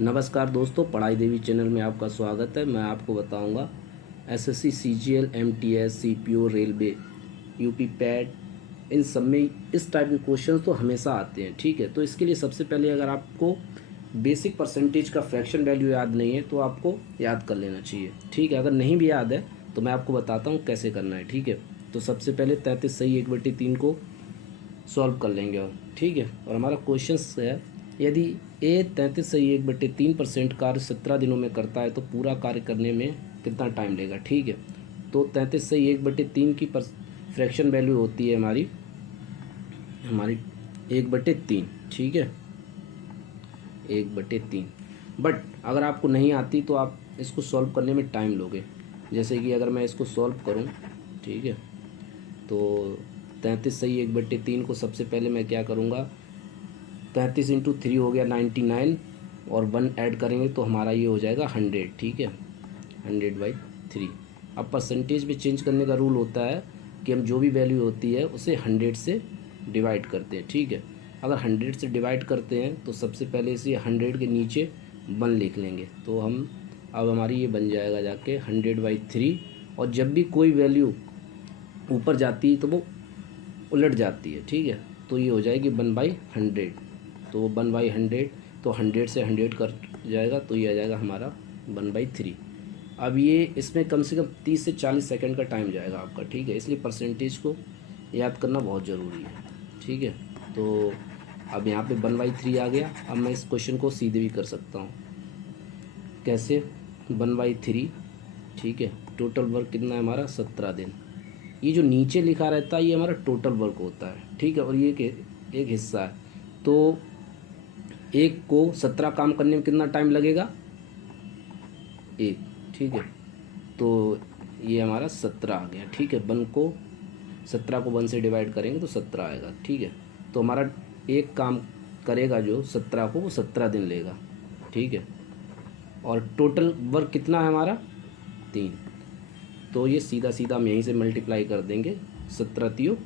नमस्कार दोस्तों, पढ़ाई देवी चैनल में आपका स्वागत है। मैं आपको बताऊंगा SSC, CGL, MTS, CPO, railway, UP PET, इन सब में इस टाइप के क्वेश्चन तो हमेशा आते हैं। ठीक है, तो इसके लिए सबसे पहले अगर आपको बेसिक परसेंटेज का फ्रैक्शन वैल्यू याद नहीं है तो आपको याद कर लेना चाहिए। ठीक है, अगर नहीं भी याद है तो मैं आपको बताता हूँ कैसे करना है। ठीक है, तो सबसे पहले 33 सही 1/3 को सॉल्व कर लेंगे और ठीक है। और हमारा क्वेश्चन है, यदि ए 33 सही 1/3% कार्य 17 दिनों में करता है तो पूरा कार्य करने में कितना टाइम लेगा। ठीक है, तो 33 सही 1/3 की फ्रैक्शन वैल्यू होती है हमारी हमारी 1/3। ठीक है, 1/3। बट अगर आपको नहीं आती तो आप इसको सॉल्व करने में टाइम लोगे। जैसे कि अगर मैं इसको सॉल्व करूं, ठीक है, तो 33 सही 1/3 को सबसे पहले मैं क्या करूँगा, 33 × 3 हो गया 99, और 1 ऐड करेंगे तो हमारा ये हो जाएगा 100। ठीक है, 100/3। अब परसेंटेज में चेंज करने का रूल होता है कि हम जो भी वैल्यू होती है उसे 100 से डिवाइड करते हैं। ठीक है, अगर 100 से डिवाइड करते हैं तो सबसे पहले इसे 100 के नीचे 1 लिख लेंगे, तो हम अब हमारी ये बन जाएगा जाके 100/3। और जब भी कोई वैल्यू ऊपर जाती है तो वो उलट जाती है। ठीक है, तो ये हो जाएगी 1/100। तो 1/100, तो 100 से 100 कट जाएगा तो ये आ जाएगा हमारा 1/3। अब ये इसमें कम से कम 30 से 40 सेकंड का टाइम जाएगा आपका। ठीक है, इसलिए परसेंटेज को याद करना बहुत ज़रूरी है। ठीक है, तो अब यहाँ पे 1/3 आ गया। अब मैं इस क्वेश्चन को सीधे भी कर सकता हूँ। कैसे? 1/3। ठीक है, टोटल वर्क कितना है हमारा 17 दिन। ये जो नीचे लिखा रहता है ये हमारा टोटल वर्क होता है। ठीक है, और ये एक हिस्सा है। तो एक को 17 काम करने में कितना टाइम लगेगा? एक। ठीक है, तो ये हमारा 17 आ गया। ठीक है, 17 को 1 से डिवाइड करेंगे तो 17 आएगा। ठीक है, तो हमारा एक काम करेगा जो 17 को, वो 17 दिन लेगा। ठीक है, और टोटल वर्क कितना है हमारा? 3। तो ये सीधा सीधा हम यहीं से मल्टीप्लाई कर देंगे, 17 ×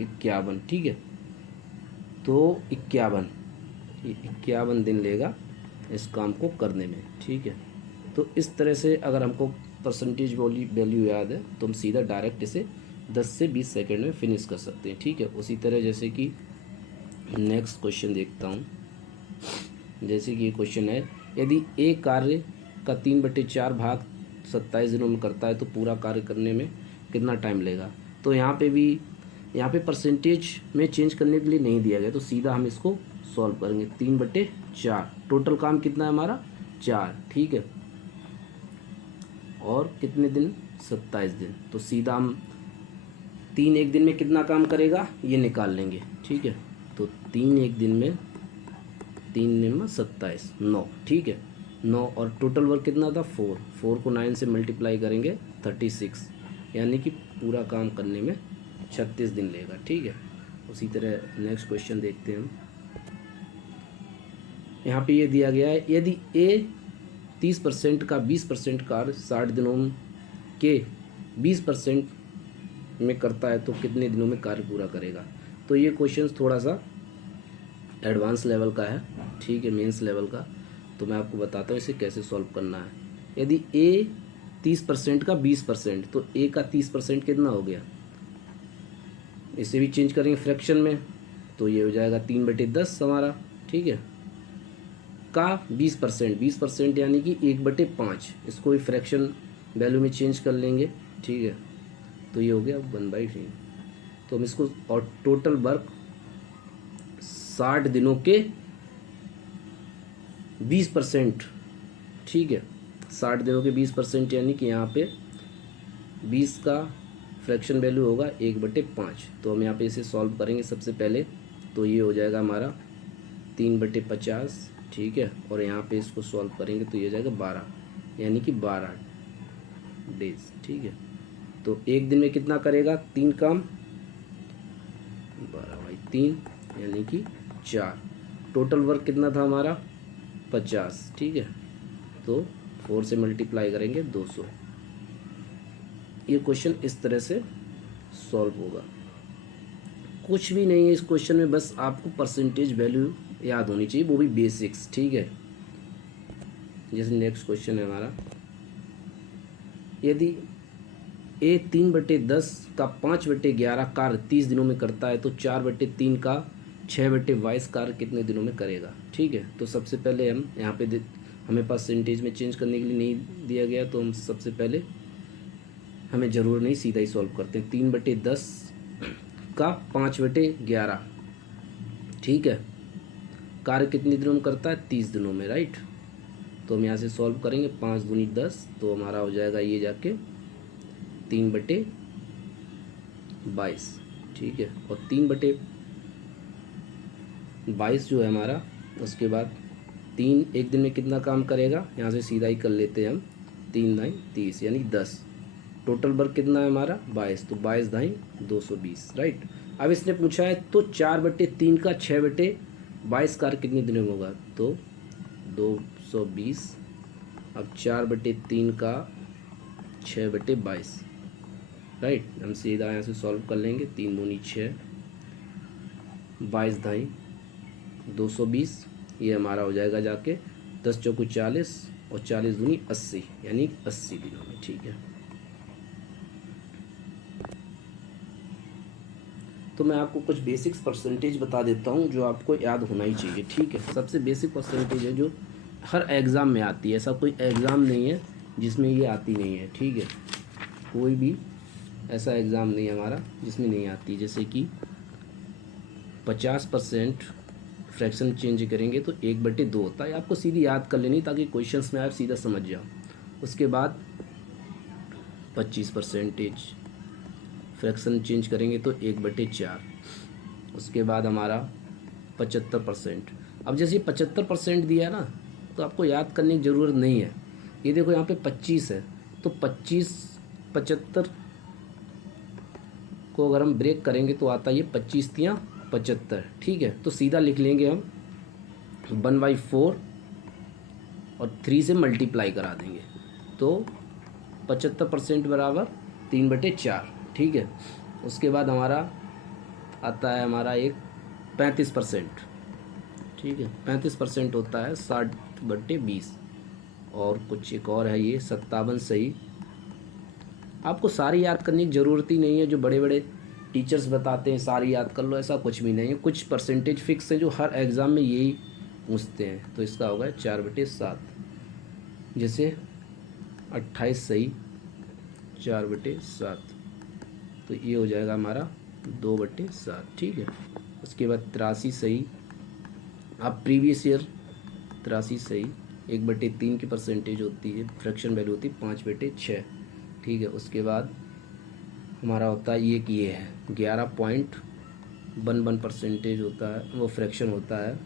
51। ठीक है, तो 51 दिन लेगा इस काम को करने में। ठीक है, तो इस तरह से अगर हमको परसेंटेज वैल्यू याद है तो हम सीधा डायरेक्ट इसे 10 से 20 सेकंड में फिनिश कर सकते हैं। ठीक है, उसी तरह जैसे कि नेक्स्ट क्वेश्चन देखता हूँ। जैसे कि ये क्वेश्चन है, यदि ए कार्य का 3/4 भाग 27 दिनों में करता है तो पूरा कार्य करने में कितना टाइम लेगा। तो यहाँ पे परसेंटेज में चेंज करने के लिए नहीं दिया गया, तो सीधा हम इसको सॉल्व करेंगे। 3/4, टोटल काम कितना है हमारा? 4। ठीक है, और कितने दिन? 27 दिन। तो सीधा हम 3 एक दिन में कितना काम करेगा ये निकाल लेंगे। ठीक है, तो 3 एक दिन में, 27, 9। ठीक है, 9, और टोटल वर्क कितना था? 4 को 9 से मल्टीप्लाई करेंगे 36, यानी कि पूरा काम करने में 36 दिन लेगा। ठीक है, उसी तरह नेक्स्ट क्वेश्चन देखते हैं हम। यहाँ पे ये दिया गया है, यदि ए 30% का 20% कार्य 60 दिनों के 20% में करता है तो कितने दिनों में कार्य पूरा करेगा। तो ये क्वेश्चन थोड़ा सा एडवांस लेवल का है। ठीक है, मेंस लेवल का। तो मैं आपको बताता हूँ इसे कैसे सॉल्व करना है। यदि ए 30% का 20%, तो ए का 30% कितना हो गया? इसे भी चेंज करेंगे फ्रैक्शन में, तो ये हो जाएगा 3/10 हमारा। ठीक है, का 20% यानी कि 1/5। इसको भी फ्रैक्शन वैल्यू में चेंज कर लेंगे। ठीक है, तो ये हो गया 1/3। तो हम इसको, और टोटल वर्क 60 दिनों के 20%। ठीक है, 60 दिनों के 20% यानी कि यहाँ पे 20 का फ्रैक्शन वैल्यू होगा 1/5। तो हम यहाँ पे इसे सॉल्व करेंगे सबसे पहले, तो ये हो जाएगा हमारा 3/50। ठीक है, और यहाँ पे इसको सॉल्व करेंगे तो ये हो जाएगा 12, यानी कि 12 डेज। ठीक है, तो एक दिन में कितना करेगा? 3 काम, 12/3 यानी कि 4। टोटल वर्क कितना था हमारा? 50। ठीक है, तो 4 से मल्टीप्लाई करेंगे 200। ये क्वेश्चन इस तरह से सॉल्व होगा। कुछ भी नहीं है इस क्वेश्चन में, बस आपको परसेंटेज वैल्यू याद होनी चाहिए, वो भी बेसिक्स। ठीक है, जैसे नेक्स्ट क्वेश्चन है हमारा, यदि ए 3/10 का 5/11 कार्य 30 दिनों में करता है तो 4/3 का 6/22 कार्य कितने दिनों में करेगा। ठीक है, तो सबसे पहले हम यहाँ पे हमें परसेंटेज में चेंज करने के लिए नहीं दिया गया, तो हम सबसे पहले हमें ज़रूर नहीं, सीधा ही सॉल्व करते हैं। 3/10 का 5/11, ठीक है, कार्य कितने दिनों में करता है, 30 दिनों में, राइट। तो हम यहाँ से सॉल्व करेंगे, 5 दूनी 10, तो हमारा हो जाएगा ये जाके 3/22, ठीक है। और 3/22 जो है हमारा, उसके बाद 3 एक दिन में कितना काम करेगा, यहाँ से सीधा ही कर लेते हैं हम, 3 9 30 यानी 10। टोटल वर्क कितना है हमारा, 22, तो 22 दाई 220, राइट। अब इसने पूछा है तो 4/3 का 6/22 कार्य कितने दिनों में होगा, तो 220। अब 4/3 का 6/22, राइट। हम सीधा यहाँ से सॉल्व कर लेंगे, 3 दूनी 6, 22 दाई 220, ये हमारा हो जाएगा जाके 10 चौको 40 और 40 दूनी 80 यानी 80 दिनों में, ठीक है। तो मैं आपको कुछ बेसिक्स परसेंटेज बता देता हूँ जो आपको याद होना ही चाहिए, ठीक है। सबसे बेसिक परसेंटेज है जो हर एग्ज़ाम में आती है, ऐसा कोई एग्ज़ाम नहीं है जिसमें ये आती नहीं है, ठीक है। कोई भी ऐसा एग्ज़ाम नहीं है हमारा जिसमें नहीं आती। जैसे कि 50% फ्रैक्शन चेंज करेंगे तो 1/2 होता है, आपको सीधी याद कर लेनी ताकि क्वेश्चंस में आप सीधा समझ जाओ। उसके बाद 25% फ्रैक्शन चेंज करेंगे तो 1/4। उसके बाद हमारा 75%। अब जैसे 75% दिया है ना, तो आपको याद करने की ज़रूरत नहीं है। ये देखो यहाँ पे 25 है, तो 75 को अगर हम ब्रेक करेंगे तो आता है ये 25 तियाँ 75, ठीक है। तो सीधा लिख लेंगे हम 1/4 और 3 से मल्टीप्लाई करा देंगे, तो 75% बराबर 3/4, ठीक है। उसके बाद हमारा आता है हमारा एक 35%, ठीक है। 35% होता है 60/20, और कुछ एक और है ये 57 सही। आपको सारी याद करने की ज़रूरत ही नहीं है, जो बड़े बड़े टीचर्स बताते हैं सारी याद कर लो, ऐसा कुछ भी नहीं है। कुछ परसेंटेज फिक्स है जो हर एग्ज़ाम में यही पूछते हैं, तो इसका होगा 4/7। जैसे 28 सही, 4/7, तो ये हो जाएगा हमारा 2/7, ठीक है। उसके बाद 83 सही, आप प्रीवियस ईयर 83 सही, 1/3 की परसेंटेज होती है, फ्रैक्शन वैल्यू होती है 5/6, ठीक है। उसके बाद हमारा होता है ये कि ये है 11.11% होता है, वो फ्रैक्शन होता है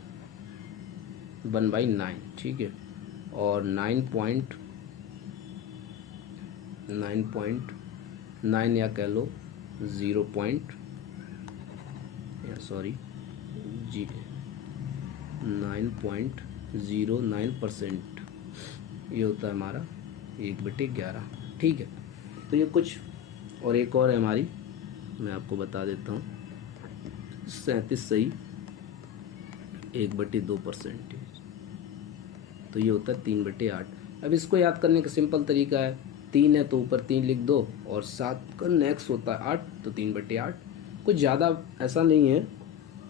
1/9, ठीक है। और 9.9 या कह लो 9.09%, ये होता है हमारा 1/11, ठीक है। तो ये कुछ, और एक और है हमारी, मैं आपको बता देता हूँ, 37 सही, 1/2%, तो ये होता है 3/8। अब इसको याद करने का सिंपल तरीका है, 3 है तो ऊपर 3 लिख दो, और 7 का नेक्स्ट होता है 8, तो 3/8। कुछ ज़्यादा ऐसा नहीं है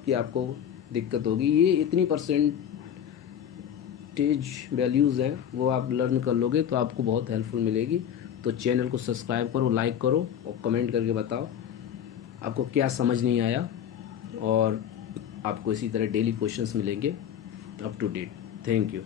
कि आपको दिक्कत होगी, ये इतनी परसेंटेज वैल्यूज़ हैं वो आप लर्न कर लोगे तो आपको बहुत हेल्पफुल मिलेगी। तो चैनल को सब्सक्राइब करो, लाइक करो और कमेंट करके बताओ आपको क्या समझ नहीं आया, और आपको इसी तरह डेली क्वेश्चंस मिलेंगे up to date. Thank you.